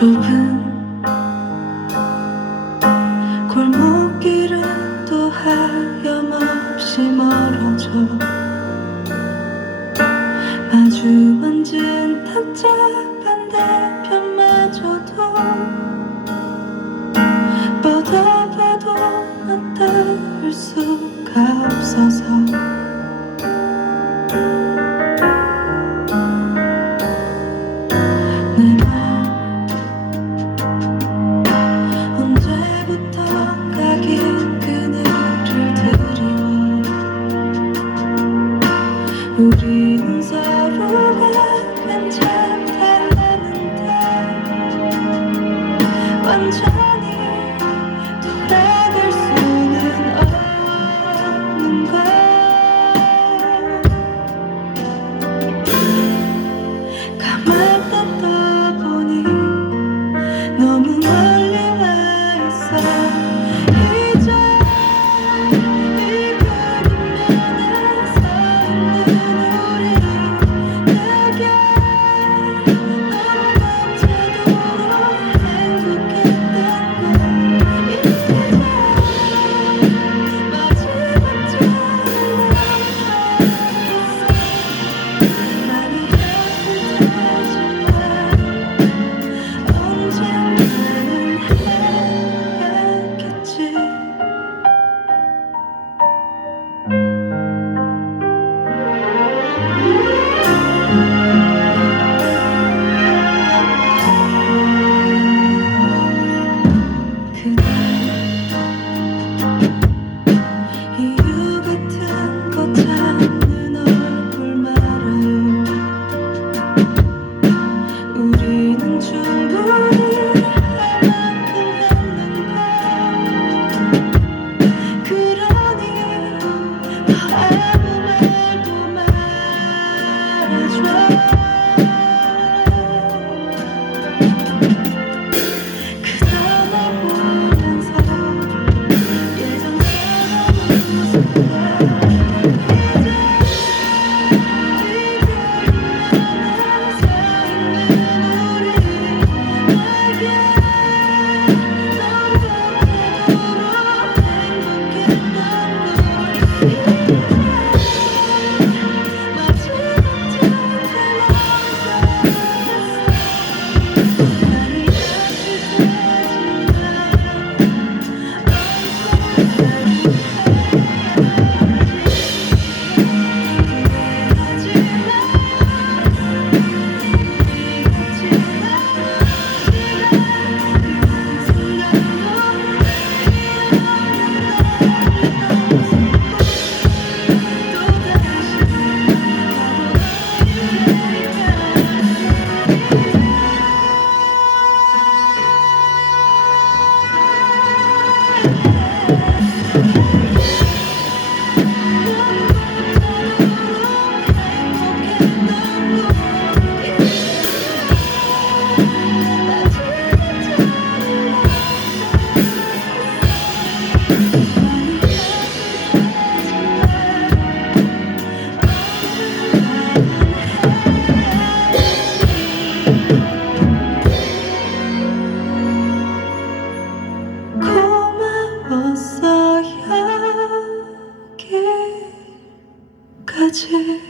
좁은 골목길은 또 하염없이 멀어져 마주 앉은 탁자 반대편마저도 뻗어봐도 나 따를 수 ฉัน 고마웠어요 길까지